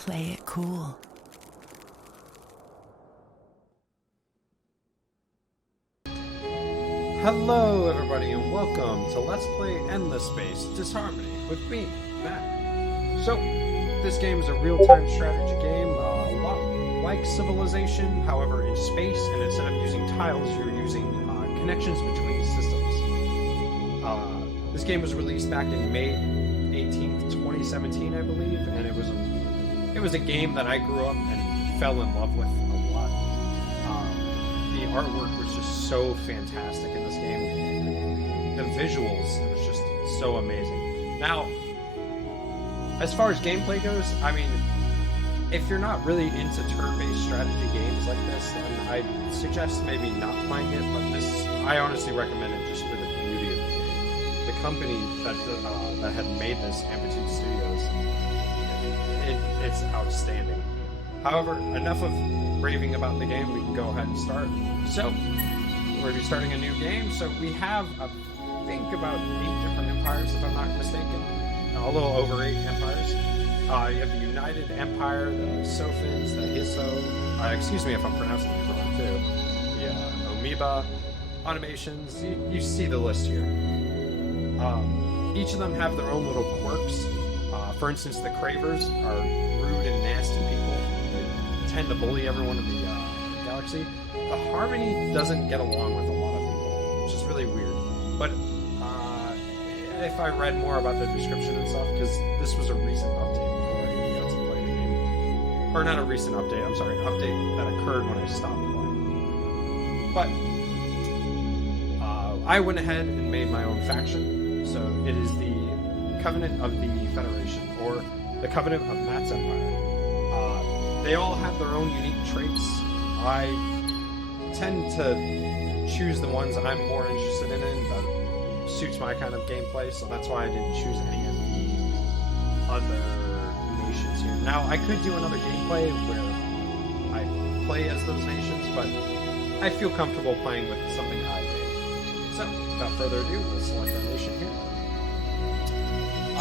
Play it cool. Hello everybody and welcome to Let's Play Endless Space Disharmony with me, Matt. So, this game is a real-time strategy game, a lot like Civilization, however in space, and instead of using tiles, you're using connections between systems. This game was released back in May 18th, 2017, I believe, and it was a game that I grew up and fell in love with a lot. The artwork was just so fantastic in this game. The visuals was just so amazing. Now, as far as gameplay goes, I mean, if you're not really into turn-based strategy games like this, then I suggest maybe not playing it, but this, I honestly recommend it just for the beauty of the game. The company that had made this, Amplitude Studios, it's outstanding. However, enough of raving about the game, we can go ahead and start. So, we're going to be starting a new game. So we have, I think, about 8 different empires, if I'm not mistaken. A little over 8 empires. You have the United Empire, the Sophins, the Hisso, excuse me if I'm pronouncing these wrong too. The Amoeba, Automations, you see the list here. Each of them have their own little quirks. For instance, the Cravers are rude and nasty people. They tend to bully everyone in the galaxy. The Harmony doesn't get along with a lot of people, which is really weird. But if I read more about the description and stuff, because this was a recent update before I even got to play the game. Or not a recent update, I'm sorry, an update that occurred when I stopped playing. But I went ahead and made my own faction. So it is the Covenant of the Federation, or the Covenant of Matt's Empire. They all have their own unique traits. I tend to choose the ones I'm more interested in that suits my kind of gameplay, so that's why I didn't choose any of the other nations here. Now, I could do another gameplay where I play as those nations, but I feel comfortable playing with something I made. So, without further ado, we'll select our nation here.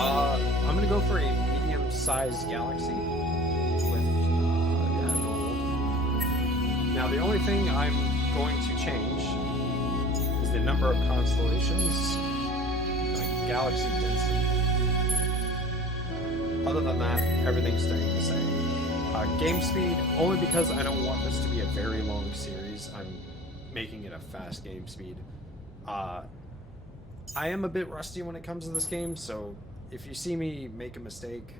I'm going to go for a medium-sized galaxy with, normal. Now, the only thing I'm going to change is the number of constellations and galaxy density. Other than that, everything's staying the same. Game speed, only because I don't want this to be a very long series, I'm making it a fast game speed. I am a bit rusty when it comes to this game, so if you see me make a mistake,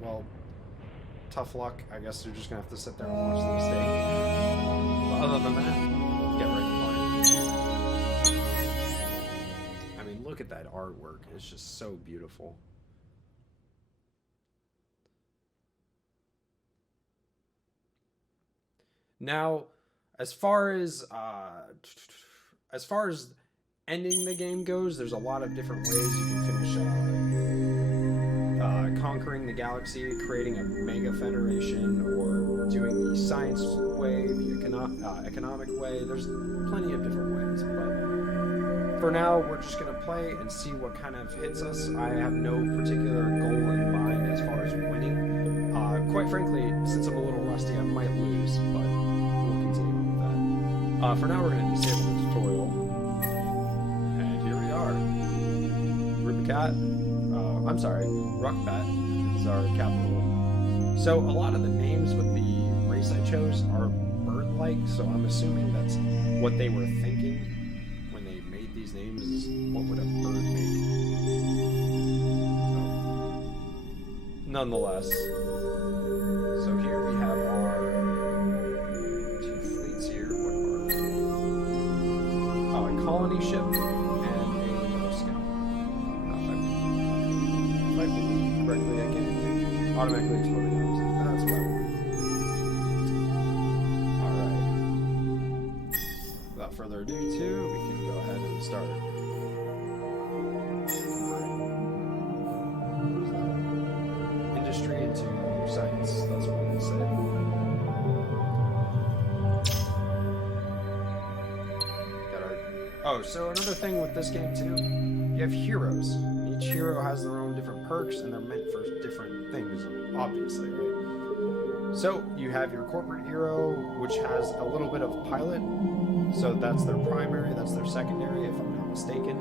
well, tough luck. I guess you're just going to have to sit there and watch the mistake. But other than that, get right to play. I mean, look at that artwork. It's just so beautiful. Now, as far as ending the game goes, there's a lot of different ways you can finish conquering the galaxy, creating a mega federation, or doing the science way, the economic way. There's plenty of different ways, but for now, we're just going to play and see what kind of hits us. I have no particular goal in mind as far as winning. Quite frankly, since I'm a little rusty, I might lose, but we'll continue on with that. For now, we're going to disable the tutorial. Ruckbat is our capital. So a lot of the names with the race I chose are bird-like, so I'm assuming that's what they were thinking when they made these names, is what would a bird make. So, nonetheless, so here we have our 2 fleets here. What are a colony ship. Correctly, I can automatically explode the guns. That's what I want. Alright. Without further ado, too, we can go ahead and start. Industry into science. That's what they say. Got our... Oh, so another thing with this game, too, you have heroes. Each hero has their own different perks, and they're meant for different things, obviously, right? So you have your corporate hero, which has a little bit of pilot. So that's their primary, that's their secondary, if I'm not mistaken.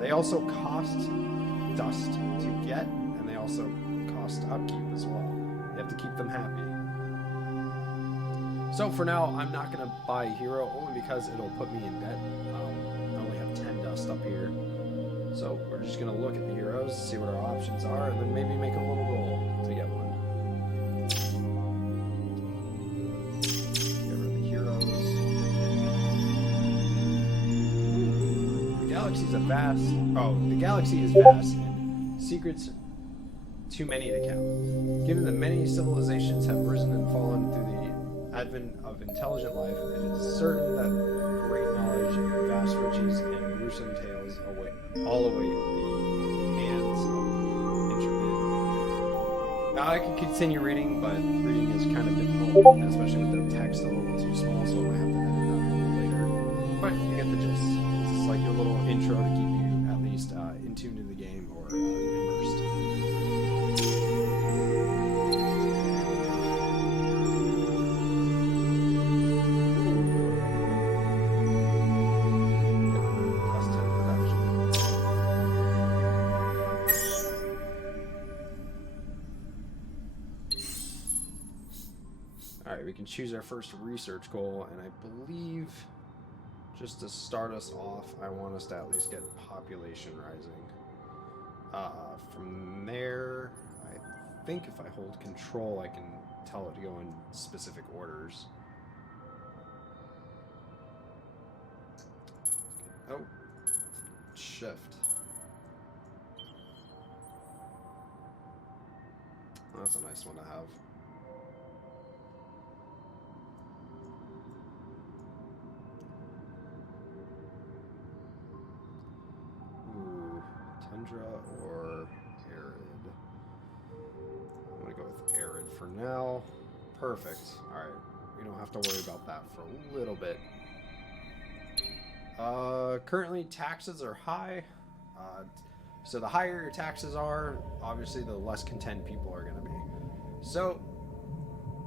They also cost dust to get, and they also cost upkeep as well. You have to keep them happy. So for now, I'm not going to buy a hero, only because it'll put me in debt. I only have 10 dust up here. So we're just going to look at the heroes, see what our options are, and then maybe make a little roll to get one. Get rid of the heroes. The galaxy's a vast... Oh, the galaxy is vast, and secrets too many to count. Given that many civilizations have risen and fallen through the advent of intelligent life, it is certain that great knowledge, vast riches, and gruesome tales all await the hands of intrepid. Now I can continue reading, but reading is kind of difficult, especially with the text a little too small, so I might have to edit it up a little later. But you get the gist. This is like your little intro to keep you at least in tune to the game or immersed. Alright, we can choose our first research goal, and I believe, just to start us off, I want us to at least get population rising. From there, I think if I hold control, I can tell it to go in specific orders. Oh, shift. Oh, that's a nice one to have. Tundra or arid? I'm gonna go with arid for now. Perfect. Alright, we don't have to worry about that for a little bit. Currently taxes are high. So the higher your taxes are, obviously the less content people are gonna be. So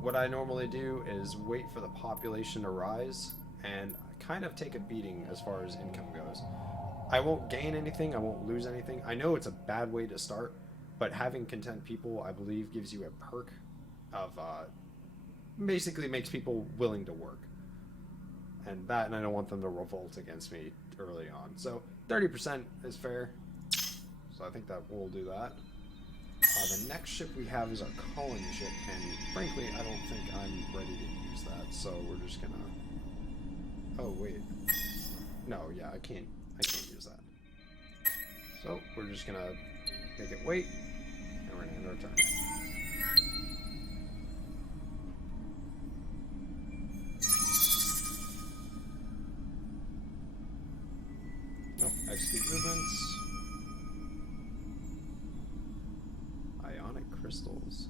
what I normally do is wait for the population to rise and kind of take a beating as far as income goes. I won't gain anything, I won't lose anything. I know it's a bad way to start, but having content people, I believe, gives you a perk of, basically makes people willing to work. And I don't want them to revolt against me early on. So 30% is fair, so I think that we'll do that. The next ship we have is our colony ship, and frankly, I don't think I'm ready to use that, so we're just gonna... Oh, wait. No, yeah, I can't use that. So we're just gonna make it wait, and we're gonna end our turn. Nope, execute movements. Ionic crystals.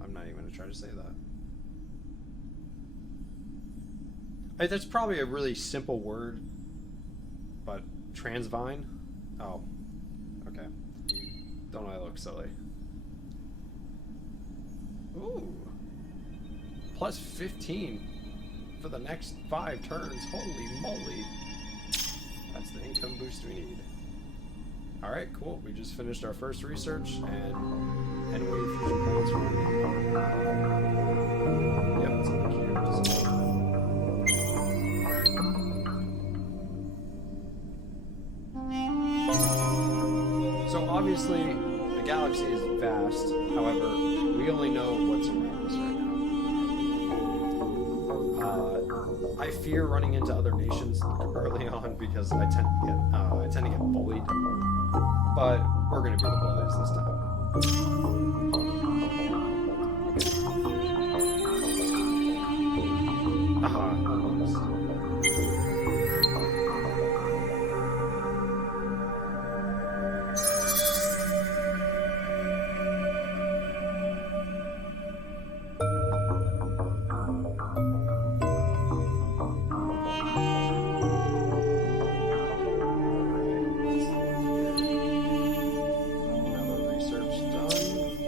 I'm not even gonna try to say that. That's probably a really simple word, but transvine? Oh, okay. Don't I look silly? Ooh. Plus 15 for the next 5 turns. Holy moly. That's the income boost we need. Alright, cool. We just finished our first research, and N-Wave fusion plants are running. Yep, it's in the queue. So obviously, the galaxy is vast. However, we only know what's around us right now. I fear running into other nations early on because I tend to get bullied. But we're gonna be the bullies this time. Almost. Another research done.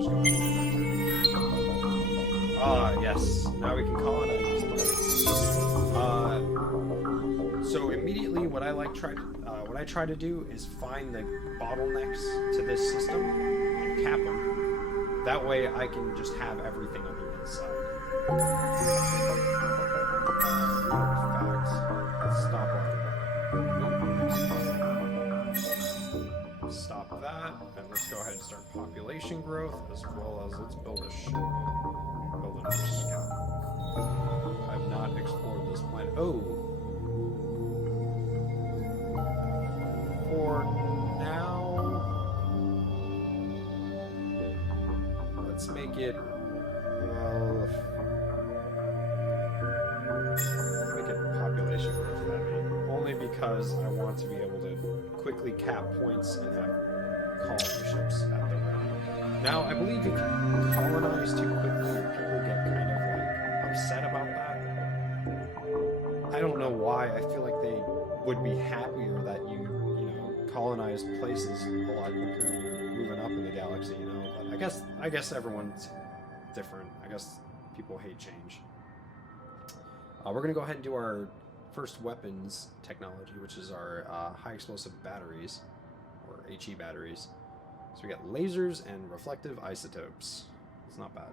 just go ahead and end our turn. Ah, yes. Now we can colonize this planet. So immediately, what I try to do is find the bottlenecks to this system and cap them. That way, I can just have everything on the inside. Facts. Stop it. Stop that, and let's go ahead and start population growth, as well as let's build a ship. Build another scout. I've not explored this planet. Oh! For now, let's make it, well, make it population growth heavy. Only because I want to be able to quickly cap points and have colony ships at the ready. Now, I believe if you colonize too quickly, people get kind of like upset about that. I don't know why. I feel like they would be happier that you colonize places a lot quicker and you're moving up in the galaxy, But I guess everyone's different. I guess people hate change. We're gonna go ahead and do our first weapons technology, which is our high explosive batteries, or HE batteries. So we got lasers and reflective isotopes. It's not bad.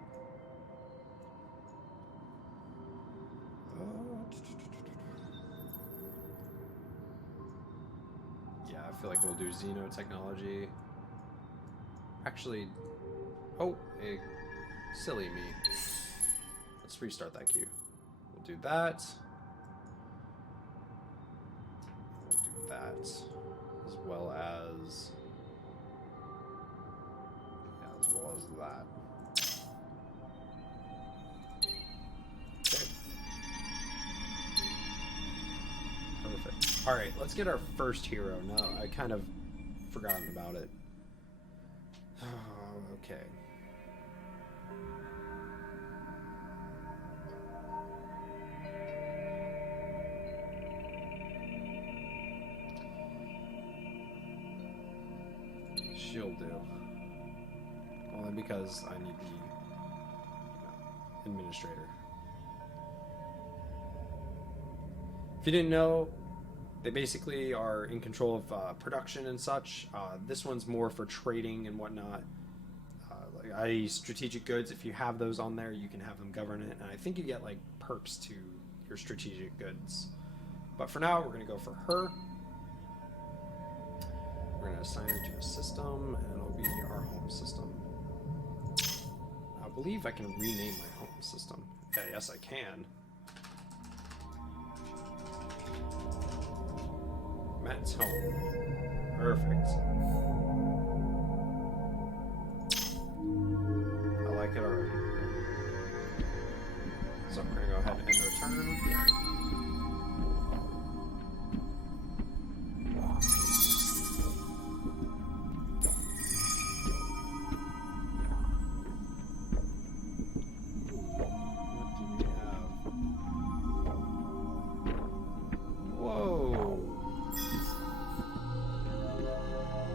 I feel like we'll do Xeno technology. Actually, hey, silly me. Let's restart that queue. We'll do that. We'll do that, as well as that. Okay. Perfect. Alright, let's get our first hero. No, I kind of forgotten about it. Okay. She'll do. Only because I need the administrator. If you didn't know, they basically are in control of production and such. This one's more for trading and whatnot. i.e. strategic goods. If you have those on there, you can have them govern it. And I think you get like perks to your strategic goods. But for now, we're going to go for her. We're going to assign her to a system, and it'll be our home system. I believe I can rename my home system. Yeah, yes, I can. Matt's home. Perfect. I like it already. So we're gonna go ahead and end our turn.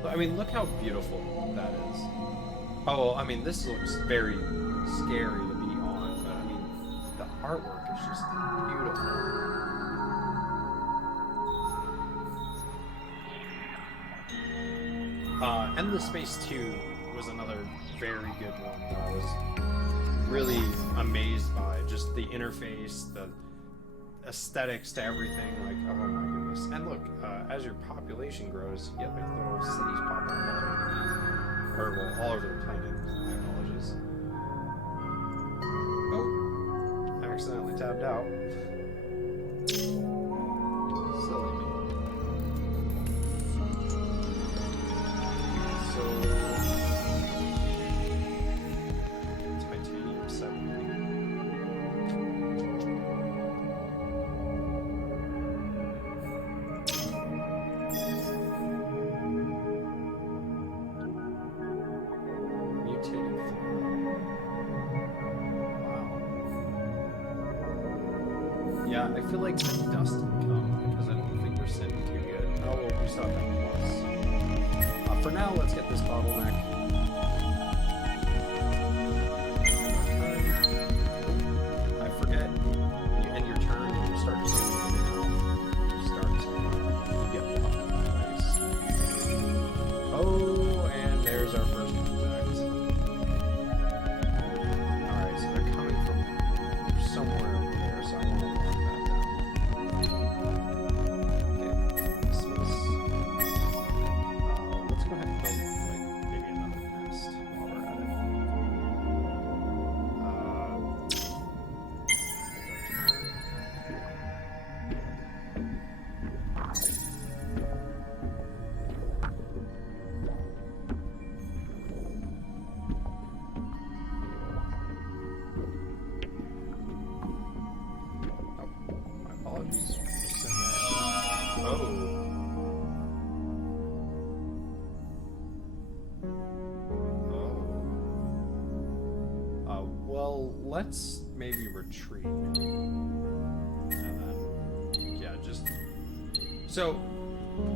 I mean, look how beautiful that is. Oh, I mean, this looks very scary to be on, but I mean, the artwork is just beautiful. Endless Space 2 was another very good one that I was really amazed by. Just the interface, the aesthetics to everything, like, oh my goodness. And look, as your population grows, you get like little cities popping up all all over the planet. My apologies. Oh, I accidentally tabbed out. Silly me. So, titanium 70. Yeah, I feel like the dust can come because I don't think we're sitting too good. Oh, well, we still have that plus. For now, let's get this bottleneck. well, let's maybe retreat. And then, yeah, just... So,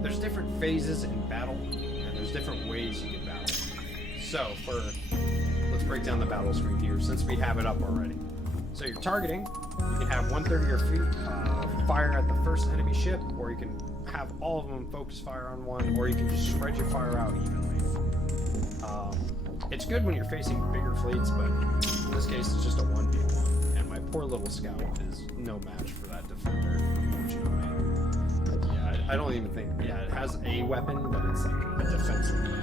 there's different phases in battle, and there's different ways you can battle. So, let's break down the battle screen here, since we have it up already. So you're targeting, you can have 1/3 of your feet fire at the first enemy ship, or you can have all of them focus fire on one, or you can just spread your fire out evenly. It's good when you're facing bigger fleets, but in this case it's just a 1v1, and my poor little scout is no match for that defender, unfortunately. Yeah, I don't even think, yeah, it has a weapon, but it's like a defensive weapon.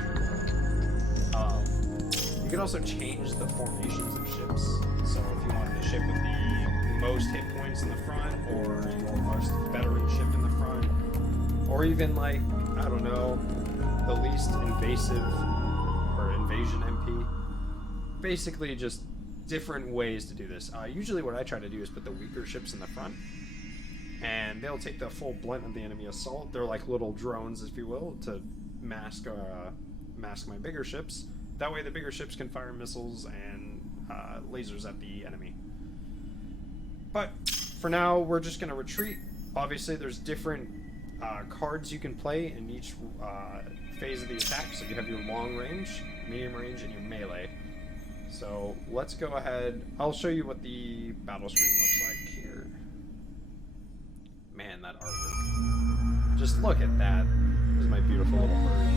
You can also change the formations of ships, so if you wanted a ship with the most hit points in the front, or your most veteran ship in the front, or even like, I don't know, the least invasive or invasion MP. Basically just different ways to do this. Usually what I try to do is put the weaker ships in the front, and they'll take the full blunt of the enemy assault. They're like little drones, if you will, to mask my bigger ships. That way the bigger ships can fire missiles and lasers at the enemy. But for now, we're just going to retreat. Obviously, there's different cards you can play in each phase of the attack. So you have your long range, medium range, and your melee. So let's go ahead. I'll show you what the battle screen looks like here. Man, that artwork. Just look at that. This is my beautiful little bird.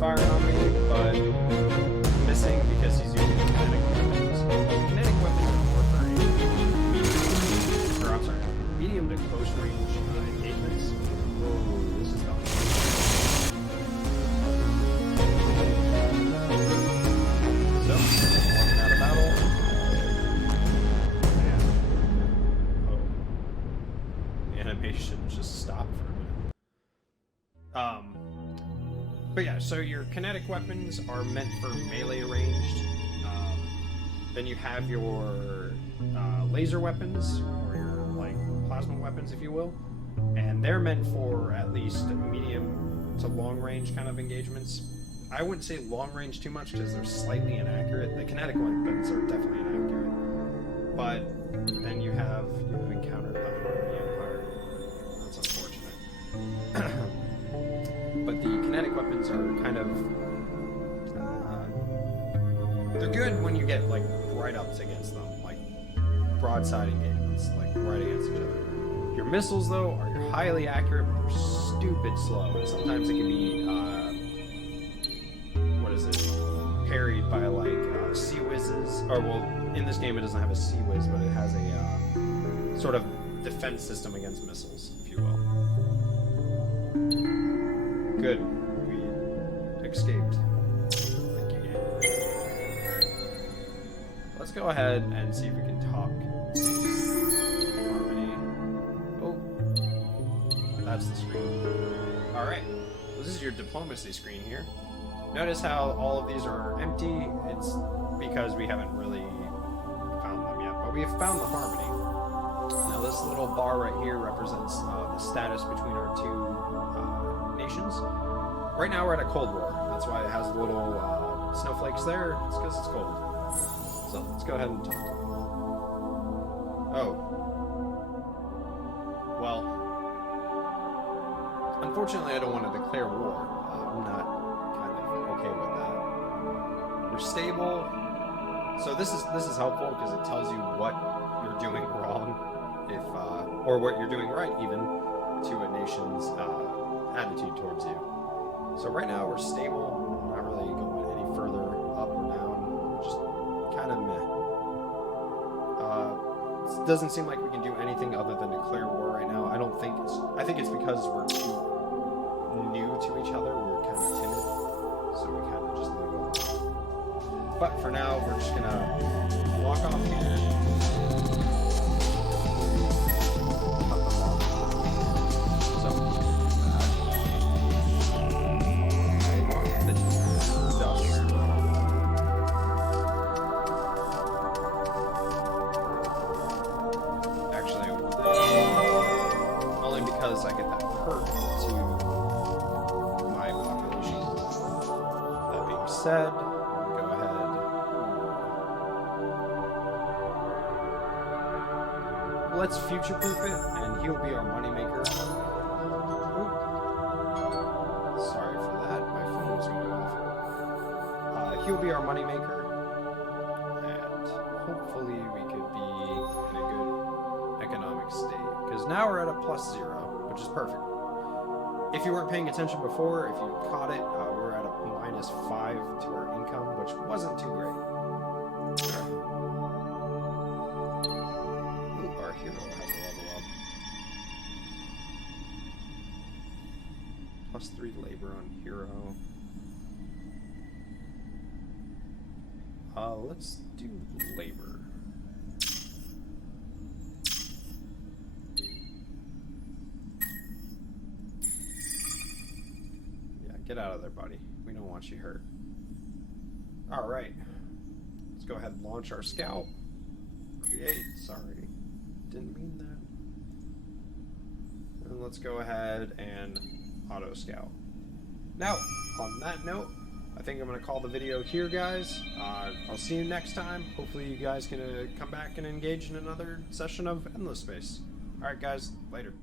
Firing on me, but missing because he's using kinetic weapons. Kinetic weapons are more for medium to close range engagements. Whoa, this is dumb. So, walking out of battle. And, the animation just stopped for a minute. But yeah, so your kinetic weapons are meant for melee ranged. Then you have your laser weapons, or your like plasma weapons, if you will, and they're meant for at least medium to long range kind of engagements. I wouldn't say long range too much because they're slightly inaccurate. The kinetic weapons are definitely inaccurate, but then you've encountered the Harmony Empire. That's unfortunate. But the kinetic weapons are kind of... they're good when you get, like, right up against them. Like, broadside engagements, like, right against each other. Your missiles, though, are highly accurate, but they're stupid slow. And sometimes it can be, parried by, like, sea whizzes. Or, well, in this game it doesn't have a sea whiz, but it has a, sort of defense system against missiles, if you will. Good. We escaped. Thank you, game. Let's go ahead and see if we can talk. Harmony. Oh. That's the screen. Alright. This is your diplomacy screen here. Notice how all of these are empty. It's because we haven't really found them yet. But we have found the Harmony. Now this little bar right here represents the status between our two nations. Right now we're at a Cold War. That's why it has little snowflakes there. It's because it's cold. So let's go ahead and talk to them. Oh. Well, unfortunately I don't want to declare war. I'm not kind of okay with that. We're stable. So this is helpful because it tells you what you're doing wrong, or what you're doing right even, to a nation's attitude towards you. So right now we're stable, not really going any further up or down, just kind of meh. It doesn't seem like we can do anything other than declare war right now. I think it's because we're too new to each other, we're kind of timid, so we kind of just leave it. But for now, we're just gonna walk off here. said, go ahead. Let's future-proof it, and he'll be our moneymaker. Sorry for that. My phone was going off. He'll be our moneymaker, and hopefully we could be in a good economic state. Because now we're at a +0, which is perfect. If you weren't paying attention before, if you caught it, we were at a -5 to our income, which wasn't too great. Ooh, our hero has a level up. +3 labor on hero. Let's do labor. Get out of there, buddy. We don't want you hurt. Alright. Let's go ahead and launch our scout. Create. Sorry. Didn't mean that. And let's go ahead and auto scout. Now, on that note, I think I'm going to call the video here, guys. I'll see you next time. Hopefully you guys can come back and engage in another session of Endless Space. Alright, guys. Later.